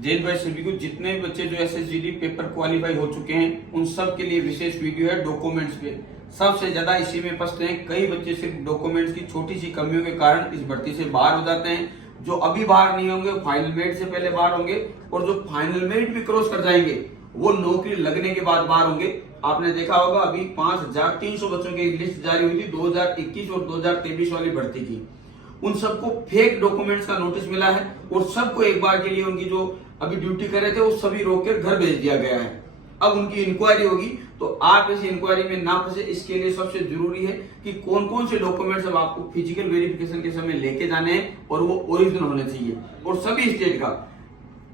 जैन भाई सभी को, जितने भी बच्चे जो SSGD पेपर क्वालिफाई हो चुके हैं उन सब के लिए विशेष वीडियो है डॉक्यूमेंट्स पे। सबसे ज्यादा इसी में फंसते हैं, कई बच्चे सिर्फ डॉक्यूमेंट्स की छोटी सी कमियों के कारण इस भर्ती से बाहर हो जाते हैं। जो अभी बाहर नहीं होंगे वो फाइनल मेरिट से पहले बाहर होंगे, और जो फाइनल मेरिट भी क्रॉस कर जाएंगे वो नौकरी लगने के बाद बाहर होंगे। आपने देखा होगा अभी 5300 बच्चों की लिस्ट जारी हुई थी 2021 और 2023 वाली भर्ती की। उन सबको फेक डॉक्यूमेंट्स का नोटिस मिला है और सबको एक बार के लिए उनकी जो अभी ड्यूटी कर रहे थे वो सभी रोक कर घर भेज दिया गया है। अब उनकी इंक्वायरी होगी, तो आप इस इंक्वायरी में ना फंसे, इसके लिए सबसे जरूरी है कि कौन कौन से डॉक्यूमेंट्स अब आपको फिजिकल वेरिफिकेशन के समय लेके जाने हैं और वो ओरिजिनल होने चाहिए। और सभी स्टेट का,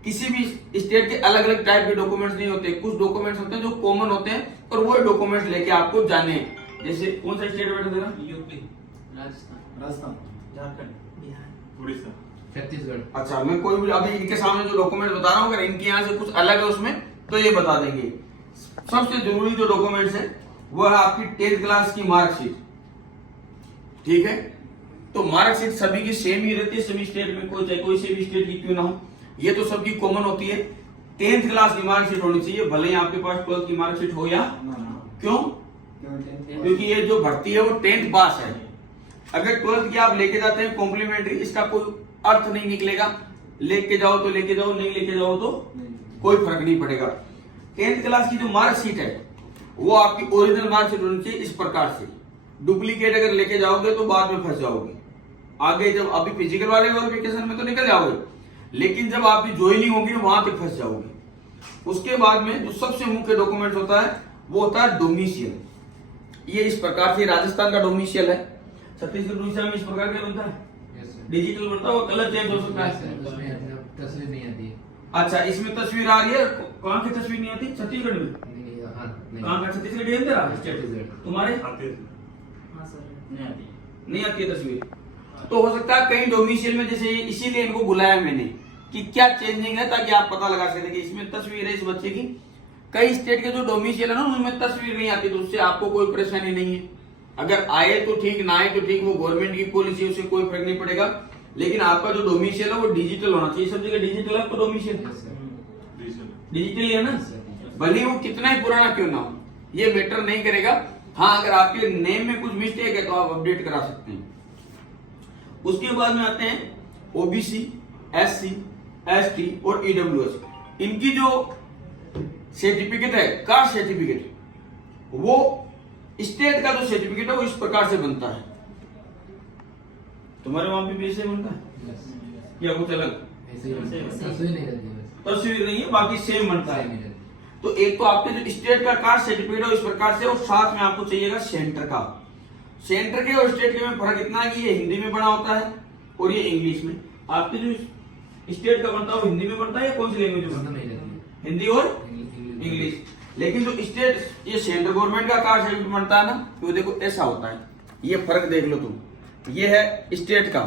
किसी भी स्टेट के अलग अलग टाइप के डॉक्यूमेंट्स नहीं होते, कुछ डॉक्यूमेंट्स होते हैं जो कॉमन होते हैं और वो डॉक्यूमेंट्स लेके आपको जाने हैं। जैसे कौन सा स्टेट बेटा तेरा? यूपी, राजस्थान, झारखंड, बिहार, उड़ीसा, छत्तीसगढ़। अच्छा, मैं कोई भी अभी इनके सामने जो डॉक्यूमेंट बता रहा हूँ अगर इनके यहाँ से कुछ अलग है उसमें तो ये बता देंगे। सबसे जरूरी जो डॉक्यूमेंट्स है वो है आपकी 10th क्लास की मार्कशीट। ठीक है, तो मार्कशीट सभी की सेम ही रहती है सभी स्टेट में, कोई से भी स्टेट की क्यों ना हो, ये तो सबकी कॉमन होती है। 10th क्लास की मार्कशीट होनी चाहिए, भले ही आपके पास 12th की मार्कशीट हो या क्यों, क्योंकि ये जो भर्ती है वो 10th पास है। अगर 12th की आप लेके जाते हैं कॉम्प्लीमेंट्री, इसका कोई अर्थ नहीं निकलेगा। लेके जाओ तो लेके जाओ, नहीं लेके जाओ तो कोई फर्क नहीं पड़ेगा। 10th क्लास की जो मार्कशीट है वो आपकी ओरिजिनल मार्कशीट होनी चाहिए इस प्रकार से। डुप्लीकेट अगर लेके जाओगे तो बाद में फंस जाओगे। आगे जब अभी फिजिकल वाले वेरिफिकेशन में तो निकल जाओगे, लेकिन जब आपकी ज्वाइनिंग होगी वहां पे फंस जाओगे। उसके बाद में जो सबसे मुख्य डॉक्यूमेंट होता है वो होता है डोमिशियल। ये इस प्रकार से राजस्थान का डोमिशियल है, छत्तीसगढ़ उड़ीसा में इस प्रकार का बनता है, डिजिटल बनता है, वो कलर चेंज हो सकता है। तस्वीर नहीं आती है। अच्छा, इसमें तस्वीर आ रही है, कहाँ की तस्वीर नहीं आती? छत्तीसगढ़ में। कहाँ का? छत्तीसगढ़ है तेरा? तुम्हारे नहीं आती है तस्वीर। तो हो सकता है कहीं डोमिशियल में, जैसे इसीलिए इनको बुलाया मैंने कि क्या चेंजिंग है, ताकि आप पता लगा सके कि इसमें तस्वीर है इस बच्चे की। कई स्टेट के जो डोमिशियल है ना उनमें तस्वीर नहीं आती, तो उससे आपको कोई परेशानी नहीं है। अगर आए तो ठीक, ना आए तो ठीक, वो गवर्नमेंट की पॉलिसी है, उससे कोई फर्क नहीं पड़ेगा। लेकिन आपका जो डोमिशियल है वो डिजिटल होना चाहिए। सब जगह डिजिटल है तो डोमिशियल डिजिटल ही है ना, भले वो कितना ही पुराना क्यों ना हो, ये मैटर नहीं करेगा। हाँ, अगर आपके नेम में कुछ मिस्टेक है तो आप अपडेट करा सकते हैं। उसके बाद में आते हैं ओबीसी, एससी, एसटी और ईडब्ल्यूएस। इनकी जो सर्टिफिकेट है, कास्ट सर्टिफिकेट, वो स्टेट का जो सर्टिफिकेट है वो इस प्रकार से बनता है। तुम्हारे वहां पे भी ऐसे बनता है या कुछ अलग? तस्वीर नहीं है, बाकी सेम बनता है। तो एक तो आपके जो स्टेट का कास्ट सर्टिफिकेट है इस प्रकार से, और साथ में आपको चाहिएगा सेंटर का। सेंटर के और स्टेट के में फर्क इतना है कि ये हिंदी में बना होता है और ये इंग्लिश में। आपके जो स्टेट का बनता है वो हिंदी में बनता है या कौन सी लैंग्वेज में? हिंदी और इंग्लिश। लेकिन जो स्टेट, ये सेंट्रल गवर्नमेंट का कास्ट सर्टिफिकेट बनता है ना, तो देखो ऐसा होता है। ये फर्क देख लो तुम, ये है स्टेट का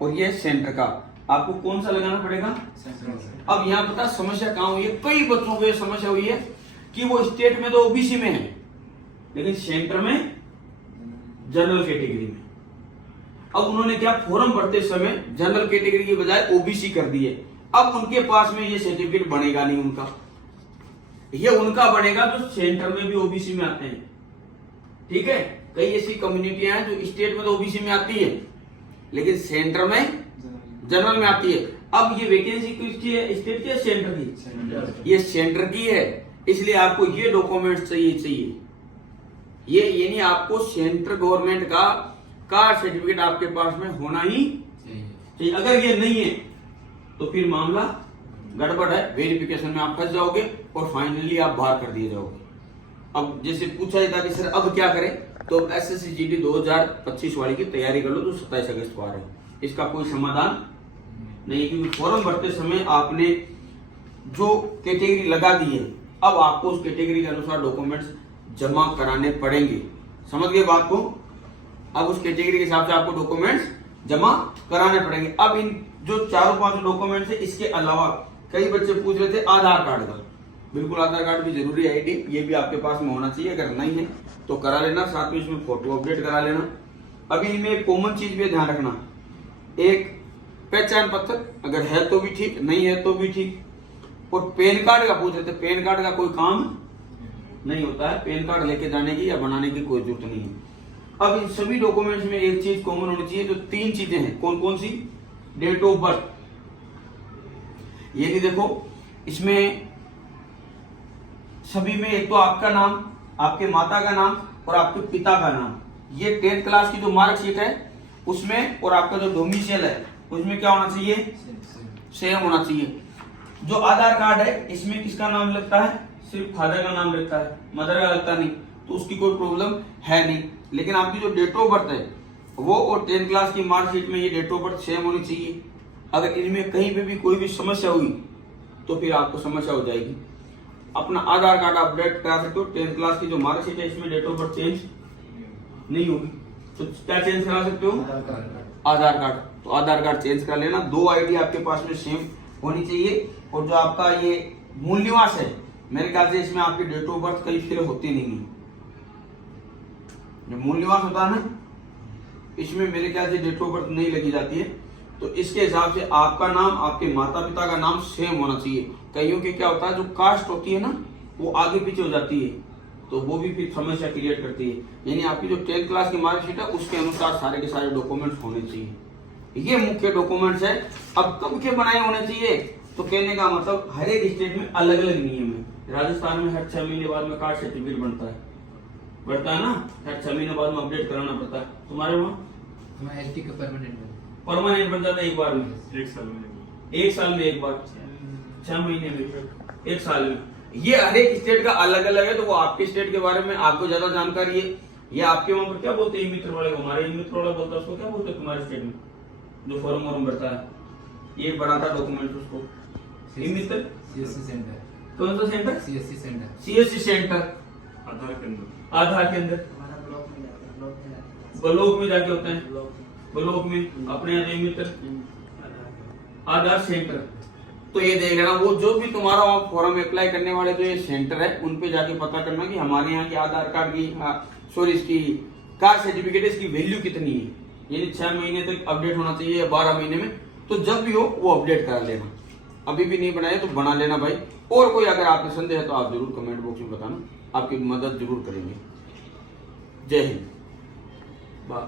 और ये सेंटर का। आपको कौन सा लगाना पड़ेगा? अब यहाँ पता समस्या कहाँ हुई है, कई बच्चों को ये समस्या हुई है कि वो स्टेट में तो ओबीसी में है लेकिन सेंटर में जनरल कैटेगरी में। अब उन्होंने क्या, फॉर्म भरते समय जनरल कैटेगरी की बजाय ओबीसी कर दिए। अब उनके पास में ये सर्टिफिकेट बनेगा नहीं उनका, ये उनका बनेगा जो सेंटर में भी ओबीसी में आते हैं। ठीक है, कई ऐसी कम्युनिटियां हैं जो स्टेट में तो ओबीसी में आती है लेकिन सेंटर में जनरल में आती है। अब ये वैकेंसी किसकी है, स्टेट की या सेंटर की? ये सेंटर की है, इसलिए आपको ये डॉक्यूमेंट्स चाहिए। ये यानी आपको सेंट्रल गवर्नमेंट का कास्ट सर्टिफिकेट आपके पास में होना ही चाहिए। अगर ये नहीं है तो फिर मामला गड़बड़ है, वेरिफिकेशन में आप फंस जाओगे और फाइनली आप बाहर कर दिए जाओगे। अब जैसे पूछा जाता कि सर अब क्या करें, तो SSGD 2025 वाली की तैयारी कर लो जो 27 अगस्त को आ रहे हैं। इसका कोई समाधान नहीं, क्योंकि फॉर्म भरते समय आपने जो कैटेगरी लगा दी है, अब आपको उस कैटेगरी के अनुसार डॉक्यूमेंट्स जमा कराने पड़ेंगे। समझ गए बात को? अब उस कैटेगरी के हिसाब से आपको डॉक्यूमेंट्स जमा कराने पड़ेंगे। अब इन जो 4-5 डॉक्यूमेंट्स है, इसके अलावा कई बच्चे पूछ रहे थे आधार कार्ड का। बिल्कुल आधार कार्ड भी जरूरी है, आईडी ये भी आपके पास में होना चाहिए। अगर नहीं है तो करा लेना, साथ में इसमें फोटो अपडेट करा लेना। अभी इनमें एक कॉमन चीज भी ध्यान रखना, एक पहचान पत्र, अगर है तो भी ठीक, नहीं है तो भी ठीक। और पैन कार्ड का पूछ रहे थे, पैन कार्ड का कोई काम नहीं होता है, पैन कार्ड लेके जाने की या बनाने की कोई जरूरत नहीं है। अब इन सभी डॉक्यूमेंट्स में एक चीज कॉमन होनी चाहिए, जो 3 चीजें हैं, कौन कौन सी? Date of birth. ये भी देखो, इसमें सभी में एक तो आपका नाम, आपके माता का नाम और आपके पिता का नाम, ये 10th क्लास की जो मार्कशीट है उसमें, और आपका जो डोमिसाइल है उसमें क्या होना चाहिए? सेम होना चाहिए। जो आधार कार्ड है इसमें किसका नाम लगता है? सिर्फ फादर का नाम लगता है, मदर का लगता नहीं, तो उसकी कोई प्रॉब्लम है नहीं। लेकिन आपकी जो डेट ऑफ बर्थ है वो और 10th क्लास की मार्कशीट में ये डेट ऑफ बर्थ सेम होनी चाहिए। अगर इनमें कहीं पे भी कोई भी समस्या हुई तो फिर आपको समस्या हो जाएगी। अपना आधार कार्ड अपडेट करा सकते हो, 10th क्लास की जो मार्कशीट है इसमें डेट ऑफ बर्थ चेंज नहीं होगी, तो क्या चेंज करा सकते हो? आधार कार्ड। तो आधार कार्ड चेंज कर लेना। 2 आईडी आपके पास में सेम होनी चाहिए। और जो आपका ये मूल निवास है, मेरे ख्याल से इसमें आपकी डेट ऑफ बर्थ कहीं फिर होती नहीं है। जो मूल निवास होता है ना, इसमें मेरे ख्याल से डेट ऑफ बर्थ नहीं लगी जाती है। तो इसके हिसाब से आपका नाम, आपके माता पिता का नाम सेम होना चाहिए। कईयों के क्या होता है, जो कास्ट होती है ना वो आगे पीछे हो जाती है, तो वो भी फिर समस्या क्रिएट करती है। यानी आपकी जो 10th क्लास की मार्कशीट है उसके अनुसार सारे के सारे डॉक्यूमेंट्स होने चाहिए। ये मुख्य डॉक्यूमेंट्स है। अब कब के बनाए होने चाहिए, तो कहने का मतलब हर एक स्टेट में अलग अलग नियम है। राजस्थान में हर 6 महीने बाद में कास्ट सर्टिफिकेट बनता है ना, हर 6 महीने बाद में अपडेट कराना पड़ता है। तुम्हारे वहाँ एलटी का परमानेंट बन जाता है एक बार में, 1 साल में एक बार, 6 महीने में, 1 साल में। ये हर एक स्टेट का अलग अलग है, तो वो आपके स्टेट के बारे में आपको ज्यादा जानकारी है। ये आपके वहां पर क्या बोलते हैं, मित्र वाले को, हमारे मित्र वाला बोलता है उसको क्या बोलते हैं तुम्हारे स्टेट में, जो फॉर्म वॉर्म भरता है, ये बनाता डॉक्यूमेंट उसको मित्र। CSC centre. कौन सा सेंटर? CSC centre. CSC centre Aadhaar के अंदर ब्लॉक में जाके होते हैं, ब्लॉक में अपने यहाँ मित्र आधार सेंटर। तो ये देख लेना, वो जो भी तुम्हारा फॉर्म अप्लाई करने वाले जो ये सेंटर है उन पे जाके पता करना कि हमारे यहाँ की आधार कार्ड की, सॉरी इसकी कास्ट सर्टिफिकेट, इसकी वैल्यू कितनी है। यानी 6 महीने तक अपडेट होना चाहिए या 12 महीने में, तो जब भी हो वो अपडेट करा लेना। अभी भी नहीं बनाए तो बना लेना भाई। और कोई अगर आपके संदेह है तो आप जरूर कमेंट बॉक्स में बताना, आपकी मदद जरूर करेंगे। जय हिंद। बाय।